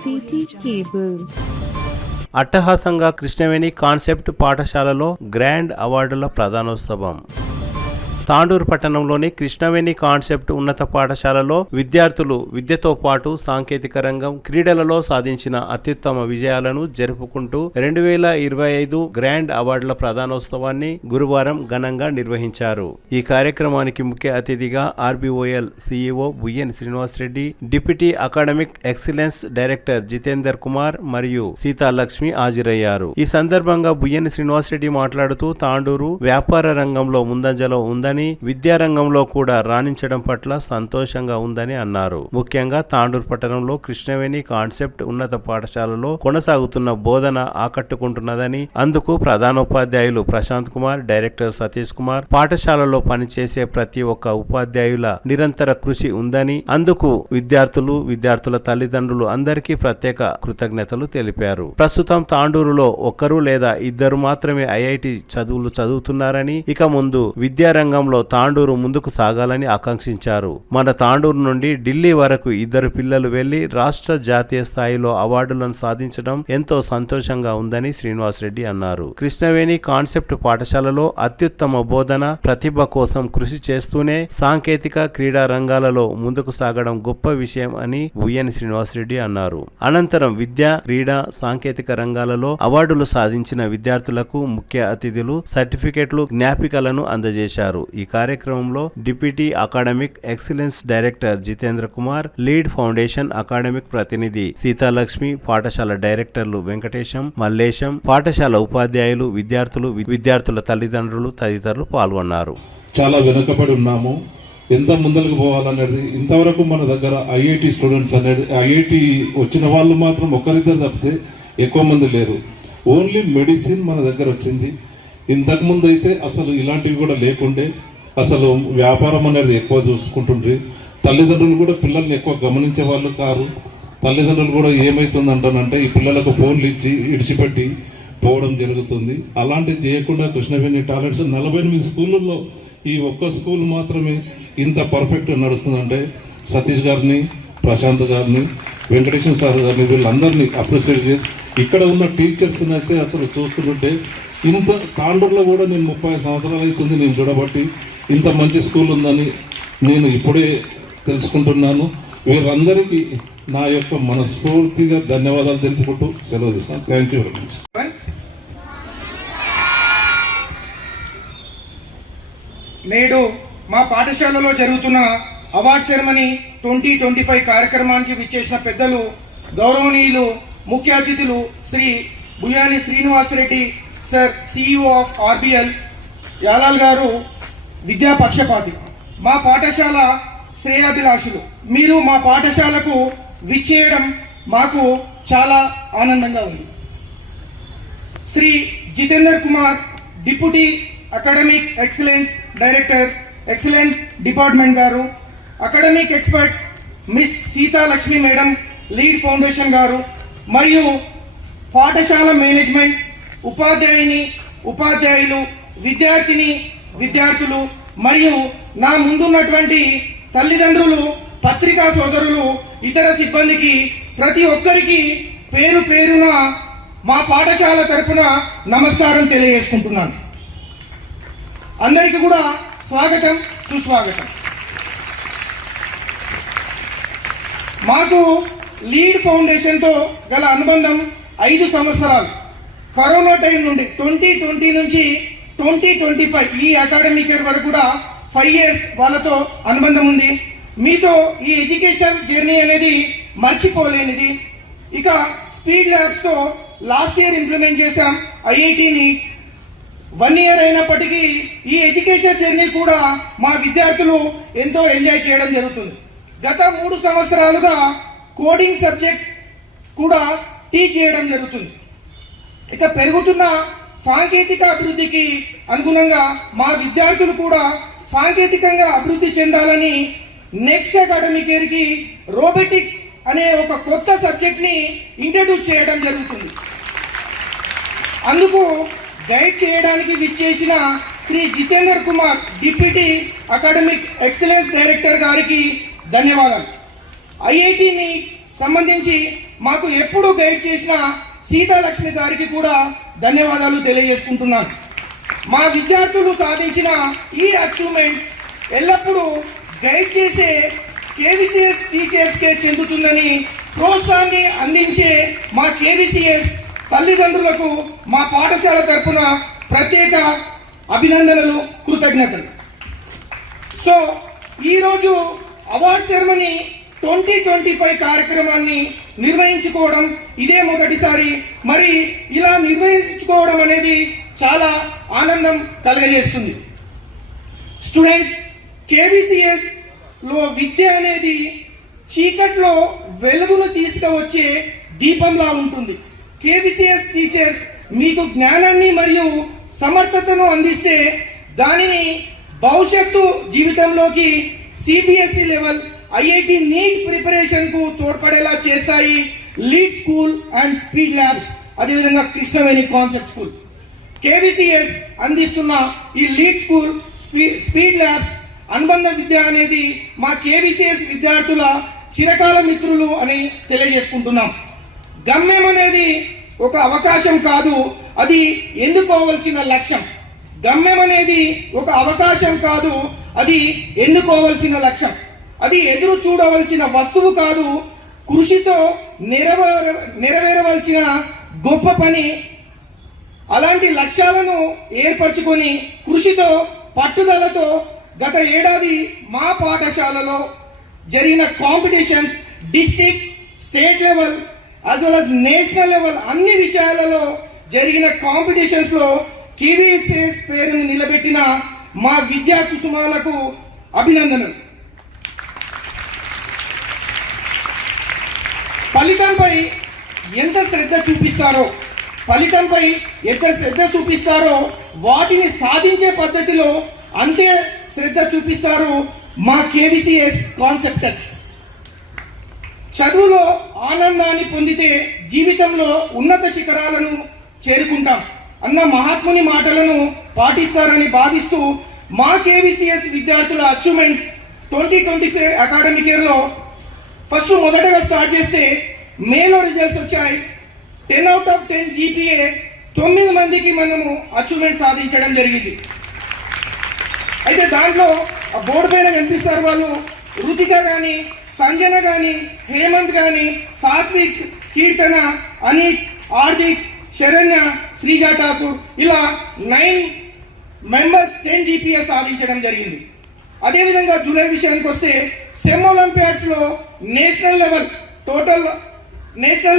City cable. అట్టహాసంగా Krishnaveni concept పాఠశాలలో grand అవార్డుల ప్రధానోత్సవం. తాండూరు పట్టణంలోని కృష్ణవేణి కాన్సెప్ట్ ఉన్నత పాఠశాలలో విద్యార్థులు విద్యతో పాటు సాంకేతిక రంగం, క్రీడలలో సాధించిన అత్యుత్తమ విజయాలను జరుపుకుంటూ 2025 గ్రాండ్ అవార్డుల ప్రధానోత్సవాన్ని గురువారం ఘనంగా నిర్వహించారు. ఈ కార్యక్రమానికి ముఖ్య అతిథిగా RBOL CEO Buyyani Srinivasareddy, deputy academic excellence director Jitender Kumar మరియు సీతాలక్ష్మి హాజరయ్యారు. ఈ సందర్భంగా బుయ్యని శ్రీనివాసరెడ్డి మాట్లాడుతూ తాండూరు వ్యాపార రంగంలో ముందంజలో ఉందని, విద్యారంగంలో కూడా రాణించడం పట్ల సంతోషంగా ఉందని అన్నారు. ముఖ్యంగా తాండూరు పట్టణంలో కృష్ణవేణి కాన్సెప్ట్ ఉన్నత పాఠశాలలో కొనసాగుతున్న బోధన ఆకట్టుకుంటున్నదని, అందుకు ప్రధానోపాధ్యాయులు ప్రశాంత్ కుమార్, డైరెక్టర్ సతీష్ కుమార్, పాఠశాలలో పనిచేసే ప్రతి ఒక్క ఉపాధ్యాయుల నిరంతర కృషి ఉందని, అందుకు విద్యార్థుల తల్లిదండ్రులు అందరికీ ప్రత్యేక కృతజ్ఞతలు తెలిపారు. ప్రస్తుతం తాండూరులో ఒక్కరు లేదా ఇద్దరు మాత్రమే ఐఐటి చదువులు చదువుతున్నారని, ఇక ముందు విద్యారంగంలో తాండూరు ముందుకు సాగాలని ఆకాంక్షించారు. మన తాండూరు నుండి ఢిల్లీ వరకు ఇద్దరు పిల్లలు వెళ్లి రాష్ట్ర, జాతీయ స్థాయిలో అవార్డులను సాధించడం ఎంతో సంతోషంగా ఉందని శ్రీనివాసరెడ్డి అన్నారు. కృష్ణవేణి కాన్సెప్ట్ పాఠశాలలో అత్యుత్తమ బోధన, ప్రతిభ కోసం కృషి చేస్తూనే సాంకేతిక, క్రీడా రంగాలలో ముందుకు సాగడం గొప్ప విషయం అని బుయ్యని శ్రీనివాసరెడ్డి అన్నారు. అనంతరం విద్య, క్రీడా, సాంకేతిక రంగాలలో అవార్డులు సాధించిన విద్యార్థులకు ముఖ్య అతిథులు సర్టిఫికెట్లు, జ్ఞాపికలను అందజేశారు. ఈ కార్యక్రమంలో deputy academic excellence director Jitendra Kumar, lead foundation academic ప్రతినిధి సీతాలక్ష్మి, పాఠశాల డైరెక్టర్లు వెంకటేశం, మల్లేశం, పాఠశాల ఉపాధ్యాయులు, విద్యార్థుల తల్లిదండ్రులు తదితరులు పాల్గొన్నారు. చాలా వెనుకబడి ఉన్నాము. ఎంత ముందరకు పోవాలనేది ఇంతవరకు మన దగ్గర ఐఐటి స్టూడెంట్స్ అనేది, ఐఐటి వచ్చిన వాళ్ళు మాత్రం ఒకరిద్దరు తప్పితే ఎక్కువ మంది లేరు. ఓన్లీ మెడిసిన్ మన దగ్గర వచ్చింది. ఇంతకుముందు అయితే అసలు ఇలాంటివి కూడా లేకుండే. అసలు వ్యాపారం అనేది ఎక్కువ చూసుకుంటుండ్రి. తల్లిదండ్రులు కూడా పిల్లల్ని ఎక్కువ గమనించే వాళ్ళు కారు. తల్లిదండ్రులు కూడా ఏమవుతుందంటానంటే ఈ పిల్లలకు ఫోన్లు ఇచ్చి ఇడిచిపెట్టి పోవడం జరుగుతుంది. అలాంటివి చేయకుండా కృష్ణవేణి టాలెంట్స్ 48 స్కూళ్ళల్లో ఈ ఒక్క స్కూల్ మాత్రమే ఇంత పర్ఫెక్ట్ నడుస్తుందంటే సతీష్ గారిని, ప్రశాంత్ గారిని, వెంకటేశ్వర సార్ గారిని, వీళ్ళందరినీ అప్రిషియేట్ చేసి, ఇక్కడ ఉన్న టీచర్స్ని అయితే అసలు చూస్తుంటే ఇంత తాండూరులో కూడా నేను 30 సంవత్సరాలు అవుతుంది నేను చూడబట్టి ఇంత మంచి స్కూల్ ఉందని నేను ఇప్పుడే తెలుసుకుంటున్నాను. వీరందరికీ నా యొక్క మనస్ఫూర్తిగా ధన్యవాదాలు తెలుపుకుంటూ సెలవు తీసుకున్నాను. Thank you very much. నేడు మా పాఠశాలలో జరుగుతున్న అవార్డ్ సెరమనీ 2025 కార్యక్రమానికి విచ్చేసిన పెద్దలు, గౌరవనీయులు, ముఖ్య అతిథులు Shri Buyyani Srinivasareddy sir, CEO of RBL, Yalal గారు విద్యా పక్షపాతి, మా పాఠశాల శ్రేయాభిలాషులు, మీరు మా పాఠశాలకు విచ్చేయడం మాకు చాలా ఆనందంగా ఉంది. Shri Jitender Kumar, deputy academic excellence director, excellent department గారు, academic expert miss Seethalakshmi madam, lead foundation గారు, మరియు పాఠశాల మేనేజ్మెంట్, ఉపాధ్యాయులు, విద్యార్థులు మరియు నా ముందున్నటువంటి తల్లిదండ్రులు, పత్రికా సోదరులు, ఇతర సిబ్బందికి ప్రతి ఒక్కరికి పేరు పేరున మా పాఠశాల తరపున నమస్కారం తెలియజేసుకుంటున్నాను. అందరికీ కూడా స్వాగతం, సుస్వాగతం. మాకు లీడ్ ఫౌండేషన్తో గల అనుబంధం 5 సంవత్సరాలు. కరోనా టైం నుండి 2020 నుంచి 2025 ఈ అకాడమిక్ ఇయర్ వరకు కూడా 5 years వాళ్ళతో అనుబంధం ఉంది. మీతో ఈ ఎడ్యుకేషన్ జర్నీ అనేది మర్చిపోలేనిది. ఇక స్పీడ్ ల్యాబ్స్తో లాస్ట్ ఇయర్ ఇంప్లిమెంట్ చేశాం ఐఐటిని. 1 year అయినప్పటికీ ఈ ఎడ్యుకేషన్ జర్నీ కూడా మా విద్యార్థులు ఎంతో ఎంజాయ్ చేయడం జరుగుతుంది. గత 3 సంవత్సరాలుగా కోడింగ్ సబ్జెక్ట్ కూడా టీచ్ చేయడం జరుగుతుంది. ఇక పెరుగుతున్న సాంకేతిక అభివృద్ధికి అనుగుణంగా మా విద్యార్థులు కూడా సాంకేతికంగా అభివృద్ధి చెందాలని నెక్స్ట్ అకాడమిక్ ఇయర్ కి రోబోటిక్స్ అనే ఒక కొత్త సబ్జెక్ట్ ని ఇంట్రడ్యూస్ చేయడం జరుగుతుంది. అందుకు గైడ్ చేయడానికి విచ్చేసిన Shri Jitender Kumar, deputy academic excellence director గారికి ధన్యవాదాలు. ఐఐటిని సంబంధించి మాకు ఎప్పుడు గైడ్ చేసిన సీతాలక్ష్మి గారికి కూడా ధన్యవాదాలు తెలియజేసుకుంటున్నాను. మా విద్యార్థులు సాధించిన ఈ అచీవ్మెంట్స్ ఎల్లప్పుడూ గైడ్ చేసే కేవీసీఎస్ టీచర్స్కే చెందుతుందని ప్రోత్సాహాన్ని అందించే మా కేవీసీఎస్ తల్లిదండ్రులకు మా పాఠశాల తరఫున ప్రత్యేక అభినందనలు, కృతజ్ఞతలు. సో ఈరోజు అవార్డ్ సెరమనీ 2025 కార్యక్రమాన్ని నిర్వహించుకోవడం ఇదే మొదటిసారి. మరి ఇలా నిర్వహించుకోవడం అనేది చాలా ఆనందం కలగజేస్తుంది. స్టూడెంట్స్, కేవీసీఎస్ లో విద్య అనేది చీకట్లో వెలుగును తీసుకువచ్చే దీపంలా ఉంటుంది. కేవీసీఎస్ టీచర్స్ మీకు జ్ఞానాన్ని మరియు సమర్థతను అందిస్తే దానిని భవిష్యత్తు జీవితంలోకి CBSE level, IIT NEET preparation కు తోడ్పడేలా చేశాయి lead school and speed labs, అదేవిధంగా కృష్ణవేణి కాన్సెప్ట్ స్కూల్. కేవీసీఎస్ అందిస్తున్న ఈ లీడ్ స్కూల్, స్పీడ్ ల్యాబ్స్, అనుబంధ విద్య అనేది మా కేవీసీఎస్ విద్యార్థుల చిరకాల మిత్రులు అని తెలియజేసుకుంటున్నాం. గమ్యం అనేది ఒక అవకాశం కాదు, అది ఎన్నుకోవలసిన లక్ష్యం. గమ్యం అనేది ఒక అవకాశం కాదు, అది ఎన్నుకోవలసిన లక్ష్యం. అది ఎదురు చూడవలసిన వస్తువు కాదు, కృషితో నెరవేరవలసిన గొప్ప పని. అలాంటి లక్ష్యాలను ఏర్పరచుకొని కృషితో, పట్టుదలతో గత ఏడాది మా పాఠశాలలో జరిగిన competitions, district, state level as well as national level అన్ని విషయాలలో జరిగిన కాంపిటీషన్స్ లో కేవీసీఎస్ పేరును నిలబెట్టిన మా విద్యా కుసుమాలకు అభినందనలు. ఫలితంపై ఎంత శ్రద్ధ చూపిస్తారో వాటిని సాధించే పద్ధతిలో అంతే శ్రద్ధ చూపిస్తారు మా కేవీసీఎస్ కాన్సెప్టర్స్. చదువులో ఆనందాన్ని పొందితే జీవితంలో ఉన్నత శిఖరాలను చేరుకుంటాం అన్న మహాత్ముని మాటలను పాటిస్తారని భావిస్తూ మా కేవీసీఎస్ విద్యార్థుల అచీవ్మెంట్స్ 2025 అకాడమిక్ ఇయర్ లో ఫస్ట్ మొదటగా స్టార్ట్ చేస్తే మేలో రిజల్ట్స్ వచ్చాయి. 10 out of 10 జీపీఏ, 9 మందికి మనము అచీవ్మెంట్ సాధించడం జరిగింది. అయితే దాంట్లో బోర్డు పైన కనిపిస్తారు వాళ్ళు, రుతిక కానీ, సంజన కానీ, హేమంత్ కానీ, సాత్విక్, కీర్తన, అనిత్, హార్దిక్, శరణ్య, శ్రీజా ఠాకూర్, ఇలా 9 మెంబర్స్ 10 జీపీఏ సాధించడం జరిగింది. అదేవిధంగా జూలై విషయానికి వస్తే సెమ్ ఒలింపియాడ్స్ లో నేషనల్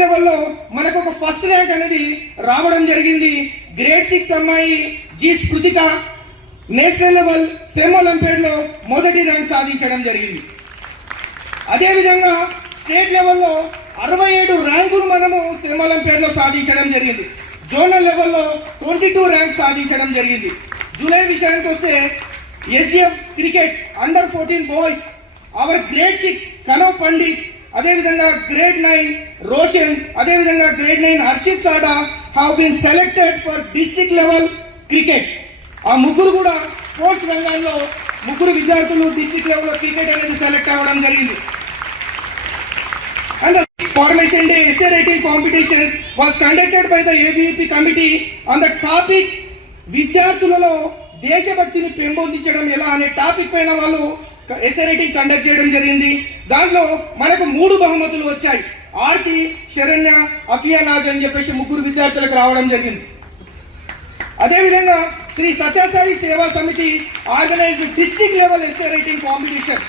లెవెల్లో మనకు ఒక ఫస్ట్ ర్యాంక్ అనేది రావడం జరిగింది. గ్రేడ్ 6 అమ్మాయి G Smruthika national level SEM olympiad లో మొదటి ర్యాంక్ సాధించడం జరిగింది. అదేవిధంగా స్టేట్ లెవెల్లో 67 ర్యాంకులు మనము సెమ్ ఒలింపియాడ్ లో సాధించడం జరిగింది. జోనల్ లెవెల్లో 22 ర్యాంక్ సాధించడం జరిగింది. జూలై విషయానికి వస్తే SGF cricket under 14 boys our grade 6 Kanav Pandit, అదేవిధంగా గ్రేడ్ 9 రోషన్, అదేవిధంగా grade 9 Harshith Sada have been selected for district level cricket. ఆ ముగ్గురు కూడా స్పోర్ట్స్ రంగంలో ముగ్గురు విద్యార్థులు డిస్ట్రిక్ట్ లెవెల్ క్రికెట్ అనేది సెలెక్ట్ అవ్వడం జరిగింది. And the Formation Day essay writing competitions was conducted by the ABVP committee on the topic విద్యార్థులలో దేశభక్తిని పెంపొందించడం ఎలా అనే టాపిక్ పైన వాళ్ళు ఎస్ఏ రైటింగ్ కండక్ట్ చేయడం జరిగింది. దాంట్లో మనకు 3 బహుమతులు వచ్చాయి. ఆర్తి, శరణ్య, అఫియా నాజ్ అని చెప్పేసి ముగ్గురు విద్యార్థులకు రావడం జరిగింది. అదేవిధంగా Shri Sathyasai Seva Samithi organised district level essay writing competition.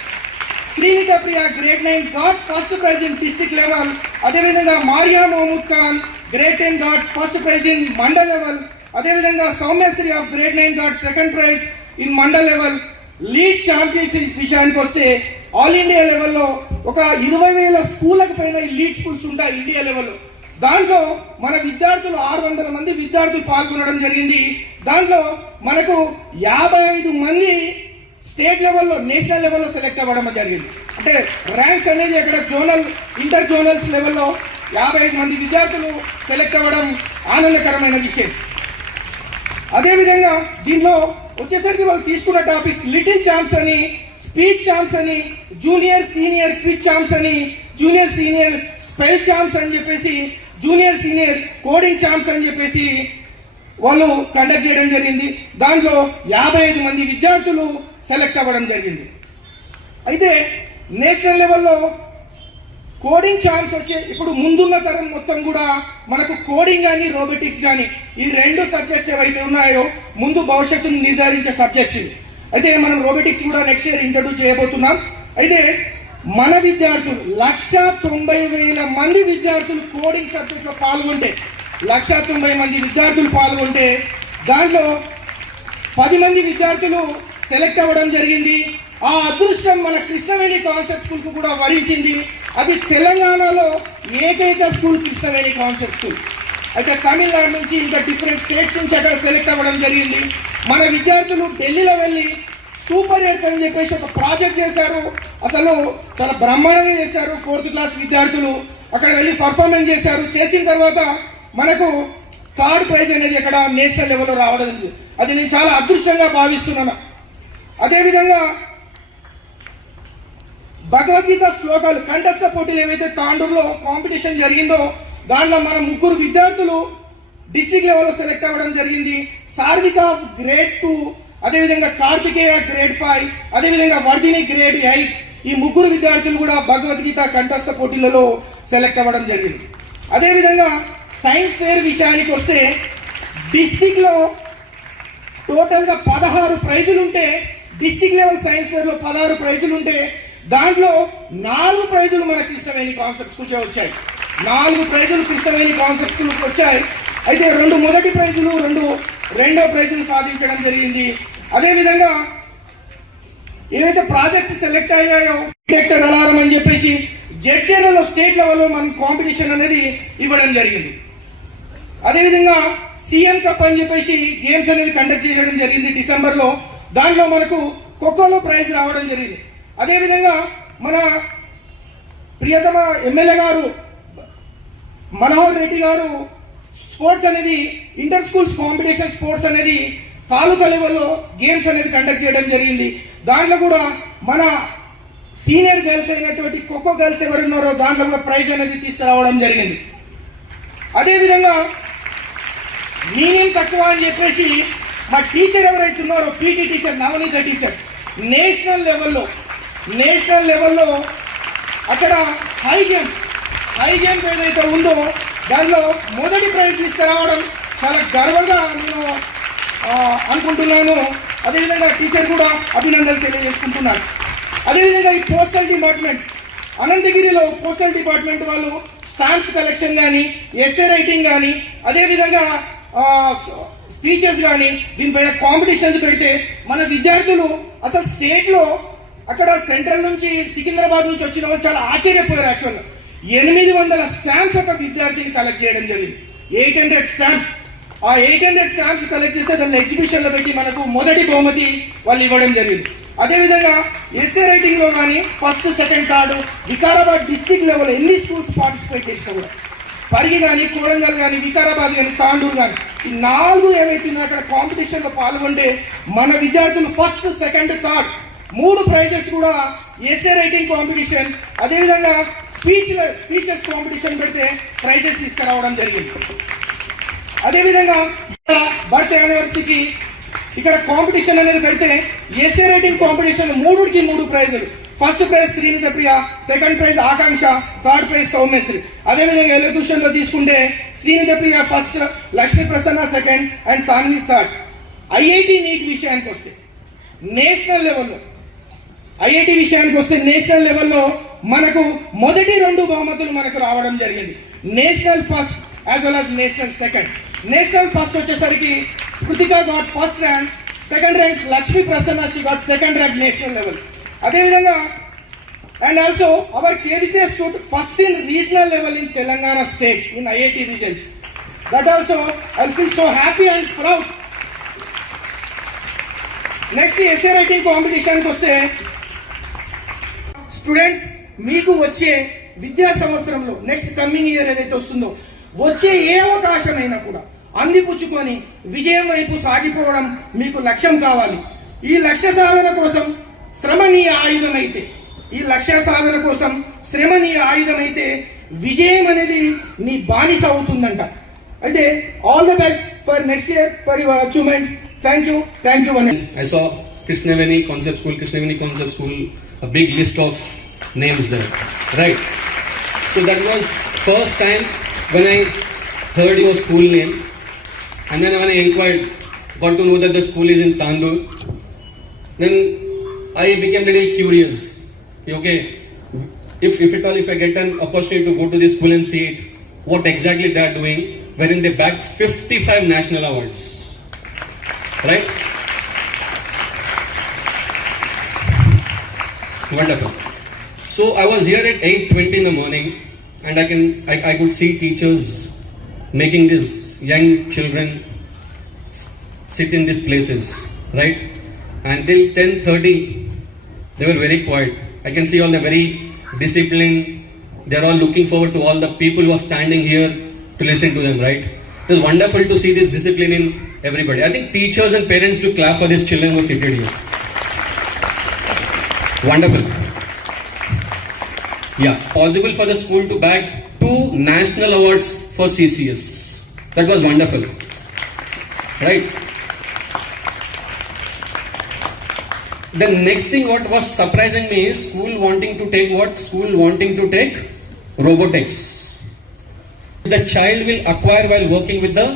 Srinitha Priya grade 9 got first prize in district level. అదేవిధంగా Maria Mahmood Khan grade 10 got first prize in mandal level. అదేవిధంగా Soumyasri of grade 9 got second prize in mandal level. Lead championship విషయానికి వస్తే ఆల్ ఇండియా లెవెల్లో ఒక 20,000 స్కూళ్ళకు పైన ఈ లీడ్ స్కూల్స్ ఉంటాయి ఇండియా లెవెల్లో. దాంట్లో మన విద్యార్థులు 600 మంది విద్యార్థులు పాల్గొనడం జరిగింది. దాంట్లో మనకు 55 మంది స్టేట్ లెవెల్లో, నేషనల్ లెవెల్లో సెలెక్ట్ అవ్వడం జరిగింది. అంటే ర్యాంక్స్ అనేది అక్కడ జోనల్, ఇంటర్ జోనల్స్ లెవెల్లో 55 మంది విద్యార్థులు సెలెక్ట్ అవ్వడం ఆనందకరమైన విషయం. అదేవిధంగా దీనిలో వచ్చేసరికి వాళ్ళు తీసుకున్న టాపిక్స్ లిటిల్ ఛాంప్స్ అని, స్పీచ్ ఛాంప్స్ అని, జూనియర్ సీనియర్ క్విజ్ ఛాంప్స్ అని, జూనియర్ సీనియర్ స్పెల్ ఛాంప్స్ అని చెప్పేసి జూనియర్ సీనియర్ కోడింగ్ ఛాంప్స్ అని చెప్పేసి వాళ్ళు కండక్ట్ చేయడం జరిగింది. దాంట్లో 55 మంది విద్యార్థులు సెలెక్ట్ అవ్వడం జరిగింది. అయితే నేషనల్ లెవెల్లో కోడింగ్ ఛాన్స్ వచ్చే ఇప్పుడు ముందున్న తరం మొత్తం కూడా మనకు కోడింగ్ కానీ రోబోటిక్స్ కానీ ఈ 2 సబ్జెక్ట్స్ ఏవైతే ఉన్నాయో ముందు భవిష్యత్తును నిర్ధారించే సబ్జెక్ట్స్ ఇవి. అయితే మనం రోబోటిక్స్ కూడా నెక్స్ట్ ఇయర్ ఇంట్రడ్యూస్ చేయబోతున్నాం. అయితే మన విద్యార్థులు 1,90,000 మంది విద్యార్థులు కోడింగ్ సబ్జెక్ట్లో పాల్గొంటే 1,90,000 మంది విద్యార్థులు పాల్గొంటే దాంట్లో 10 మంది విద్యార్థులు సెలెక్ట్ అవ్వడం జరిగింది. ఆ అదృష్టం మన కృష్ణవేణి కాన్సెప్ట్ స్కూల్ కు కూడా వరించింది. అది తెలంగాణలో ఏకైక స్కూల్ కృష్ణవేణి కాన్సెప్ట్ స్కూల్. అయితే తమిళనాడు నుంచి ఇంకా డిఫరెంట్ స్టేట్స్ నుంచి అక్కడ సెలెక్ట్ అవ్వడం జరిగింది. మన విద్యార్థులు ఢిల్లీలో వెళ్ళి సూపర్ ఎయిట్ అని చెప్పేసి ఒక ప్రాజెక్ట్ చేశారు. అసలు చాలా బ్రహ్మాండంగా చేశారు. 4th క్లాస్ విద్యార్థులు అక్కడ వెళ్ళి పర్ఫార్మెన్స్ చేశారు. చేసిన తర్వాత మనకు 3rd ప్రైజ్ అనేది అక్కడ నేషనల్ లెవెల్లో రావడం, అది నేను చాలా అదృష్టంగా భావిస్తున్నాను. అదేవిధంగా భగవద్గీత శ్లోకాలు కంఠస్థ పోటీలు ఏవైతే తాండూరులో కాంపిటీషన్ జరిగిందో దాంట్లో మన 3 విద్యార్థులు డిస్ట్రిక్ట్ లెవెల్లో సెలెక్ట్ అవ్వడం జరిగింది. సార్విక గ్రేడ్ 2, అదేవిధంగా కార్తికేయ గ్రేడ్ 5, అదేవిధంగా వర్ధిని గ్రేడ్ 8, ఈ 3 విద్యార్థులు కూడా భగవద్గీత కంఠస్థ పోటీలలో సెలెక్ట్ అవ్వడం జరిగింది. అదేవిధంగా సైన్స్ ఫేర్ విషయానికి వస్తే డిస్ట్రిక్ట్ లో టోటల్ గా 16 ప్రైజులు ఉంటే, డిస్ట్రిక్ట్ లెవెల్ సైన్స్ ఫేర్ లో 16 ప్రైజులు ఉంటే దాంట్లో 4 ప్రైజులు మన కృష్ణవేణి కాన్సెప్ట్ స్కూల్ వచ్చాయి. 4 ప్రైజులు కృష్ణవేణి కాన్సెప్ట్ స్కూల్ వచ్చాయి. అయితే 2 మొదటి ప్రైజులు, 2 రెండో ప్రైజులు సాధించడం జరిగింది. అదేవిధంగా ఏవైతే ప్రాజెక్ట్స్ సెలెక్ట్ అయ్యాయో డిటెక్టర్ అలారం అని చెప్పేసి జడ్చేలలో స్టేట్ లెవెల్లో మనం కాంపిటీషన్ అనేది ఇవ్వడం జరిగింది. అదేవిధంగా సీఎం కప్ అని చెప్పేసి గేమ్స్ అనేది కండక్ట్ చేయడం జరిగింది డిసెంబర్లో. దాంట్లో మనకు ఖోఖోలో ప్రైజ్ రావడం జరిగింది. అదేవిధంగా మన ప్రియతమ ఎమ్మెల్యే గారు మనోహర్ రెడ్డి గారు స్పోర్ట్స్ అనేది ఇంటర్ స్కూల్స్ కాంపిటీషన్ స్పోర్ట్స్ అనేది తాలూకా లెవెల్లో గేమ్స్ అనేది కండక్ట్ చేయడం జరిగింది. దాంట్లో కూడా మన సీనియర్ గర్ల్స్ అయినటువంటి ఖోఖో గర్ల్స్ ఎవరు ఉన్నారో దాంట్లో కూడా ప్రైజ్ అనేది తీసుకురావడం జరిగింది. అదేవిధంగా నేనేం తక్కువ అని చెప్పేసి మా టీచర్ ఎవరైతే ఉన్నారో పీటీ టీచర్ నవనీత టీచర్ నేషనల్ లెవెల్లో అక్కడ హై జంప్ ఏదైతే ఉందో దానిలో మొదటి ప్రైజ్ తీసుకురావడం చాలా గర్వంగా నేను అనుకుంటున్నాను. అదేవిధంగా టీచర్ కూడా అభినందనలు తెలియజేసుకుంటున్నాను. అదేవిధంగా ఈ పోస్టల్ డిపార్ట్మెంట్ అనంతగిరిలో పోస్టల్ డిపార్ట్మెంట్ వాళ్ళు స్టాంప్స్ కలెక్షన్ కానీ, ఎస్ఏ రైటింగ్ కానీ, అదేవిధంగా స్పీచెస్ కానీ దీనిపైన కాంపిటీషన్స్ పెడితే మన విద్యార్థులు అసలు స్టేట్లో అక్కడ సెంట్రల్ నుంచి సికింద్రాబాద్ నుంచి వచ్చిన వాళ్ళు చాలా ఆశ్చర్యపోయారు. యాక్చువల్గా 800 స్టాంప్స్ ఒక విద్యార్థిని కలెక్ట్ చేయడం జరిగింది. 800 స్టాంప్స్. ఆ 800 స్టాంప్స్ కలెక్ట్ చేస్తే దాన్ని ఎగ్జిబిషన్లో పెట్టి మనకు మొదటి బహుమతి వాళ్ళు ఇవ్వడం జరిగింది. అదేవిధంగా ఎస్ఏ రైటింగ్ లో కానీ 1st, 2nd, 3rd Vikarabad district level ఎన్ని స్కూల్స్ పార్టిసిపేట్ చేసినా కూడా పరిగి కానీ, కోరంగల్ కానీ, వికారాబాద్ కానీ, తాండూరు కానీ ఈ 4 ఏవైతే అక్కడ కాంపిటీషన్ లో పాల్గొంటే మన విద్యార్థులు 1st, 2nd, 3rd 3 ప్రైజెస్ కూడా ఎస్ఏ రైటింగ్ కాంపిటీషన్, అదేవిధంగా స్పీచెస్ కాంపిటీషన్ పెడితే ప్రైజెస్ తీసుకురావడం జరిగింది. అదేవిధంగా బర్త్ యానివర్సరీకి ఇక్కడ కాంపిటీషన్ అనేది పెడితే ఎస్ఏ రైటింగ్ కాంపిటీషన్ 3కి 3 ప్రైజులు. 1st prize Srinitha Priya, 2nd prize Akanksha, 3rd prize Sowmyasri. అదేవిధంగా ఎలక్యూషన్ లో తీసుకుంటే Srinitha Priya 1st, Lakshmi Prasanna 2nd and Saanvi 3rd. IIT NEET విషయానికి వస్తే నేషనల్ లెవెల్లో మనకు మొదటి 2 బహుమతులు మనకు రావడం జరిగింది. National first as well as national second. National first వచ్చేసరికి Smruthika got 1st rank, 2nd rank Lakshmi Prasanna she got 2nd rank national level. అదేవిధంగా and also our KDCS stood 1st in regional level in Telangana state in IIT regions. That also I feel so happy and proud. Next essay రైటింగ్ కాంపిటీషన్కి వస్తే students మీకు వచ్చే విద్యా సంవత్సరంలో next coming year ఏదైతే వస్తుందో వచ్చే ఏ అవకాశమైనా కూడా అందిపుచ్చుకొని విజయం వైపు సాగిపోవడం మీకు లక్ష్యం కావాలి. ఈ లక్ష్య సాధన కోసం శ్రమ నీ ఆయుధమైతే విజయం అనేది నీ బానిస అవుతుందంట. అయితే all the best for next year for your achievements. Thank you I saw Krishnaveni Concept School, a big list of names there, right? So that was first time when I heard your school name, and then when I inquired, got to know that the school is in Tandur. Then I became a little curious. Okay, if I get an opportunity to go to this school and see it, what exactly they are doing, wherein they bagged 55 national awards, right? Wonderful. So I was here at 8:20 in the morning, and I could see teachers making these young children sit in these places, right? Until 10:30, they were very quiet. I can see all the very disciplined. They are all looking forward to all the people who are standing here to listen to them, right? It was wonderful to see this discipline in everybody. I think teachers and parents should clap for these children who are seated here. Wonderful. Yeah, possible for the school to bag 2 national awards for CCS. That was wonderful, right? The next thing what was surprising me is school wanting to take robotics. The child will acquire while working with the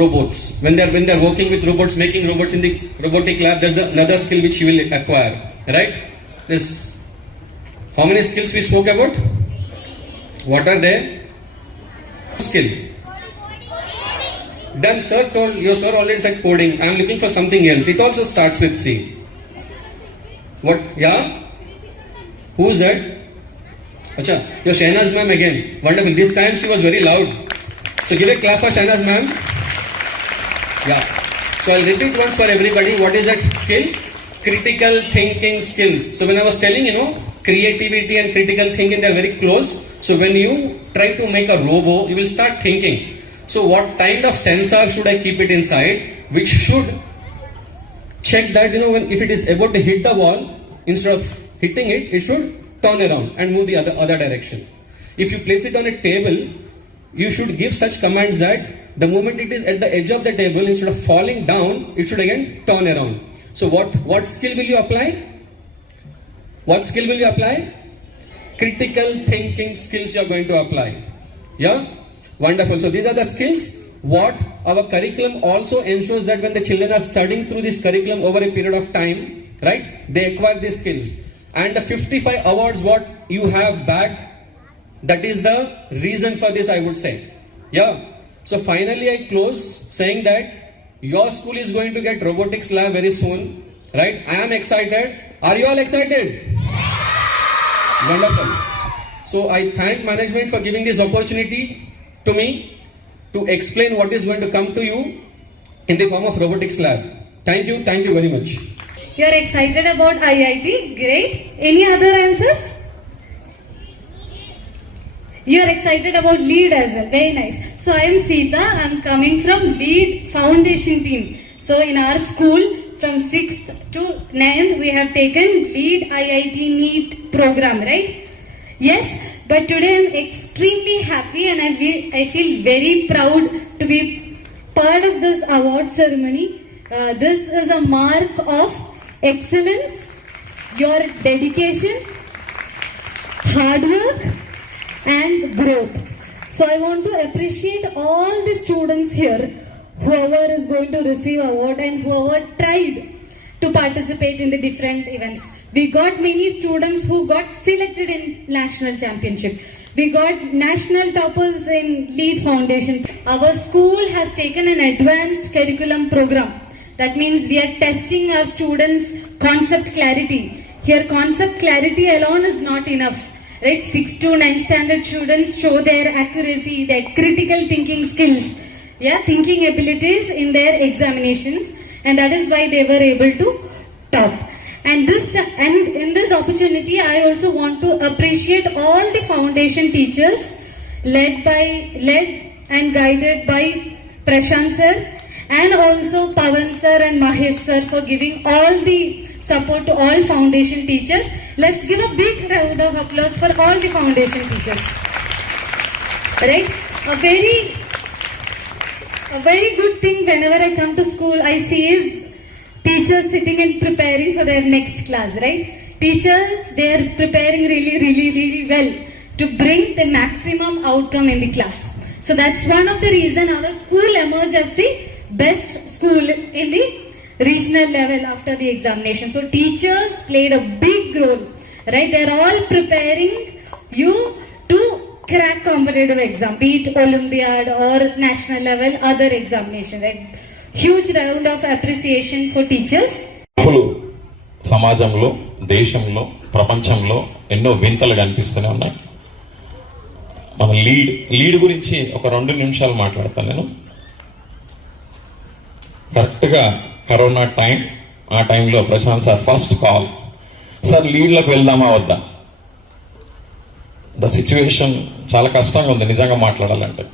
robots. When they're working with robots, making robots in the robotic lab, there's another skill which he will acquire, right? This, how many skills we spoke about? What are they? Skill. Then your sir already said coding. I'm looking for something else. It also starts with C. What? Yeah? Who's that? Acha, your Shahnaz ma'am again. Wonderful. This time she was very loud. So give a clap for Shahnaz ma'am. Yeah. So I'll repeat once for everybody. What is that skill? Critical thinking skills. So when I was telling, creativity and critical thinking, they're very close. So when you try to make a robo, you will start thinking. So what kind of sensor should I keep it inside, which should check that, if it is about to hit the wall, instead of hitting it, it should turn around and move the other direction. If you place it on a table, you should give such commands that the moment it is at the edge of the table, instead of falling down, it should again turn around. So what skill will you apply? What skill will you apply? Critical thinking skills you are going to apply. Yeah? Wonderful. So these are the skills. What our curriculum also ensures that when the children are studying through this curriculum over a period of time, right, they acquire these skills. And the 55 awards what you have bagged, that is the reason for this, I would say. Yeah. So finally I close saying that your school is going to get robotics lab very soon, right? I am excited. Are you all excited? Wonderful. So I thank management for giving this opportunity to me to explain what is going to come to you in the form of robotics lab. Thank you very much. You're excited about IIT? Great. Any other answers? You're excited about LEAD as well. Very nice. So I am Sita. I'm coming from LEAD Foundation team. So in our school, from 6th to 9th, we have taken LEAD IIT NEET program, right? Yes. But today I'm extremely happy and I feel very proud to be part of this award ceremony. This is a mark of excellence, your dedication, hard work and growth. So I want to appreciate all the students here, whoever is going to receive award and whoever tried to participate in the different events. We got many students who got selected in national championship. We got national toppers in LEAD Foundation. Our school has taken an advanced curriculum program. That means we are testing our students' concept clarity. Here concept clarity alone is not enough. Right? 6 to 9 standard students show their accuracy, their critical thinking skills, thinking abilities in their examinations, and that is why they were able to top. And in this opportunity, I also want to appreciate all the foundation teachers led and guided by Prashant sir and also Pavan sir and Mahesh sir for giving all the support to all foundation teachers. Let's give a big round of applause for all the foundation teachers. right? A very good thing whenever I come to school, I see is teachers sitting and preparing for their next class, right? Teachers, they are preparing really well to bring the maximum outcome in the class. So that's one of the reason our school emerged as the best school in the regional level after the examination. So teachers played a big role, right? They're all preparing you to crack competitive exam, be it Olympiad or national level, other examination, right? Huge round of appreciation for teachers. ఇప్పుడు సమాజంలో, దేశంలో, ప్రపంచంలో ఎన్నో వింతలు కనిపిస్తూనే ఉన్నాయి. మన lead గురించి ఒక 2 నిమిషాలు మాట్లాడతాను నేను. కరెక్ట్గా కరోనా టైం, ఆ టైంలో Prashanth sir first call, sir లీడ్లోకి వెళ్దామా వద్దా? ద సిచ్యువేషన్ చాలా కష్టంగా ఉంది నిజంగా మాట్లాడాలంటే.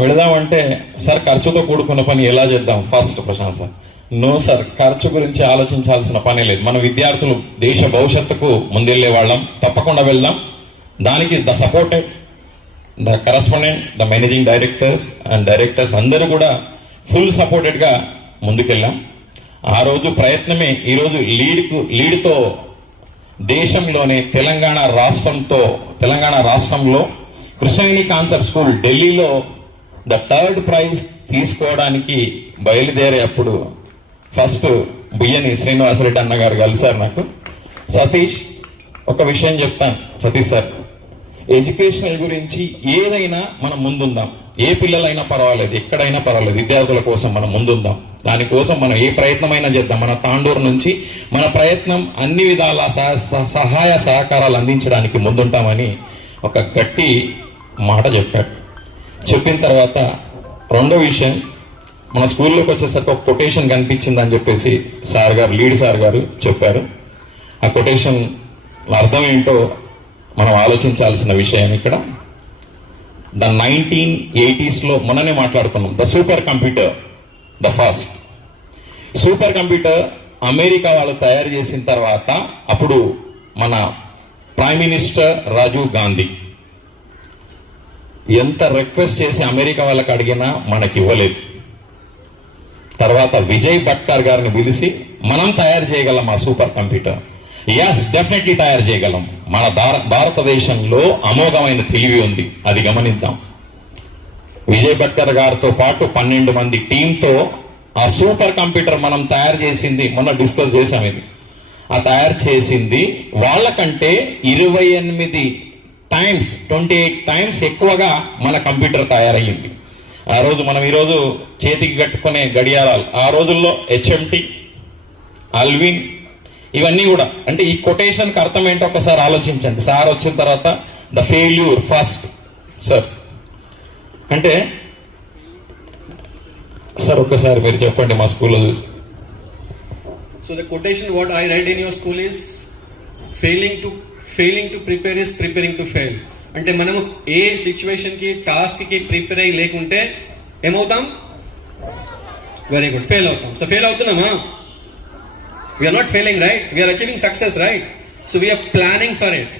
వెళదామంటే సార్ ఖర్చుతో కూడుకున్న పని ఎలా చేద్దాం first Prashanth sir. No sir, ఖర్చు గురించి ఆలోచించాల్సిన పనే లేదు. మన విద్యార్థులు దేశ భవిష్యత్తుకు ముందెళ్ళే వాళ్ళం, తప్పకుండా వెళ్దాం. దానికి the supported, the correspondent, the managing directors అందరూ కూడా ఫుల్ సపోర్టెడ్గా ముందుకెళ్ళాం. ఆ రోజు ప్రయత్నమే ఈరోజు లీడ్తో దేశంలోనే తెలంగాణ రాష్ట్రంలో కృష్ణవేణి కాన్సెప్ట్ స్కూల్ ఢిల్లీలో ద 3rd ప్రైజ్ తీసుకోవడానికి బయలుదేరే అప్పుడు ఫస్ట్ బుయ్యని శ్రీనివాసరెడ్డి అన్నగారు కలిసారు నాకు. సతీష్, ఒక విషయం చెప్తాను సతీష్ సార్, ఎడ్యుకేషనల్ గురించి ఏదైనా మనం ముందుందాం. ఏ పిల్లలైనా పర్వాలేదు, ఎక్కడైనా పర్వాలేదు, విద్యార్థుల కోసం మనం ముందుందాం. దానికోసం మనం ఏ ప్రయత్నమైనా చేద్దాం. మన తాండూరు నుంచి మన ప్రయత్నం అన్ని విధాల సహాయ సహకారాలు అందించడానికి ముందుంటామని ఒక గట్టి మాట చెప్పాడు. చెప్పిన తర్వాత రెండో విషయం, మన స్కూల్లోకి వచ్చేసరికి ఒక కొటేషన్ కనిపించిందని చెప్పేసి లీడ్ సార్ గారు చెప్పారు. ఆ కొటేషన్ అర్థం ఏంటో మనం ఆలోచించాల్సిన విషయం ఇక్కడ. ద 1980s మొన్ననే మాట్లాడుకున్నాం, the super computer, the first super computer America వాళ్ళు తయారు చేసిన తర్వాత అప్పుడు మన ప్రైమ్ మినిస్టర్ రాజీవ్ గాంధీ ఎంత రిక్వెస్ట్ చేసి అమెరికా వాళ్ళకి అడిగినా మనకి ఇవ్వలేదు. తర్వాత విజయ్ భట్కర్ గారిని పిలిచి మనం తయారు చేయగలం ఆ సూపర్ కంప్యూటర్. ఎస్, డెఫినెట్లీ తయారు చేయగలం. మన భారతదేశంలో అమోఘమైన తెలివి ఉంది, అది గమనిద్దాం. విజయ్ భట్కర్ గారితో పాటు 12 మంది టీంతో ఆ సూపర్ కంప్యూటర్ మనం తయారు చేసింది, మొన్న డిస్కస్ చేసాం ఇది. ఆ తయారు చేసింది వాళ్ళకంటే 28 టైమ్స్ ఎక్కువగా మన కంప్యూటర్ తయారయ్యింది. ఆ రోజు మనం ఈరోజు చేతికి కట్టుకునే గడియారాలు, ఆ రోజుల్లో HMT, అల్విన్, ఇవన్నీ కూడా. అంటే ఈ కొటేషన్కి అర్థం ఏంటో ఒకసారి ఆలోచించండి. సార్ వచ్చిన తర్వాత ద ఫెయిల్యూర్ ఫస్ట్ సార్ అంటే, సార్ ఒక్కసారి మీరు చెప్పండి మా స్కూల్లో చూసి. So the quotation what I read in your school is failing to prepare is preparing to fail. అంటే మనము ఏ సిచ్యువేషన్ కి, టాస్క్ కి ప్రిపేర్ అయ్యి లేకుంటే ఏమవుతాం? వెరీ గుడ్, ఫెయిల్ అవుతాం. సో ఫెయిల్ అవుతున్నామా? We are not failing, right? We are achieving success, right? So we are planning for it.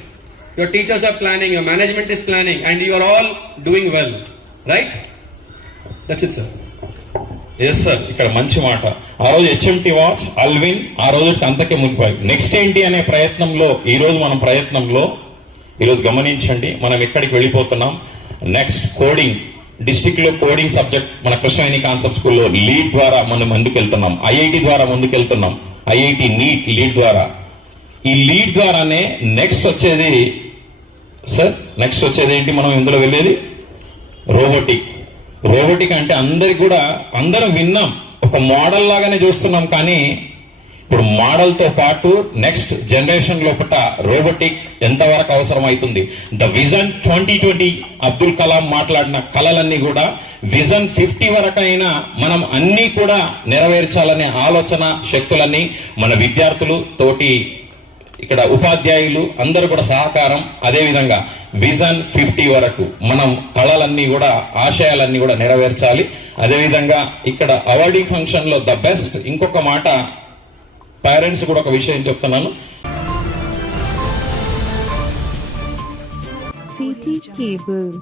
Your teachers are planning, your management is planning, and you are all doing well, right? That's it, sir. Yes sir, ఇక్కడ మంచి మాట. ఆ రోజు HMT watch, Alvin ఆ రోజుకి అంతకే మునిపోయి. Next ఏంటి అనే ప్రయత్నంలో ఈరోజు గమనించండి మనం ఎక్కడికి వెళ్ళిపోతున్నాం. నెక్స్ట్ కోడింగ్, డిస్ట్రిక్ట్ లో కోడింగ్ సబ్జెక్ట్ మన కృష్ణవేణి కాన్సెప్ట్ స్కూల్లో లీడ్ ద్వారా మనం ముందుకెళ్తున్నాం. IIT ద్వారా ముందుకెళ్తున్నాం. IIT నీట్ లీడ్ ద్వారా. ఈ లీడ్ ద్వారానే నెక్స్ట్ వచ్చేది ఏంటి? మనం ఇందులో వెళ్ళేది రోబోటిక్ అంటే అందరం విన్నాం, ఒక మోడల్ లాగానే చూస్తున్నాం. కానీ ఇప్పుడు మోడల్తో పాటు నెక్స్ట్ జనరేషన్ లోపల రోబోటిక్ ఎంతవరకు అవసరం అవుతుంది? ద విజన్ 2020 అబ్దుల్ కలాం మాట్లాడిన కళలన్నీ కూడా విజన్ 50 వరకైనా మనం అన్నీ కూడా నెరవేర్చాలనే ఆలోచన శక్తులన్నీ మన విద్యార్థులు తోటి ఇక్కడ ఉపాధ్యాయులు అందరూ కూడా సహకారం. అదేవిధంగా విజన్ 50 వరకు మనం కళలన్నీ కూడా, ఆశయాలన్నీ కూడా నెరవేర్చాలి. అదేవిధంగా ఇక్కడ అవార్డింగ్ ఫంక్షన్ లో ద బెస్ట్, ఇంకొక మాట పేరెంట్స్ కూడా ఒక విషయం చెప్తున్నాను. CT Cable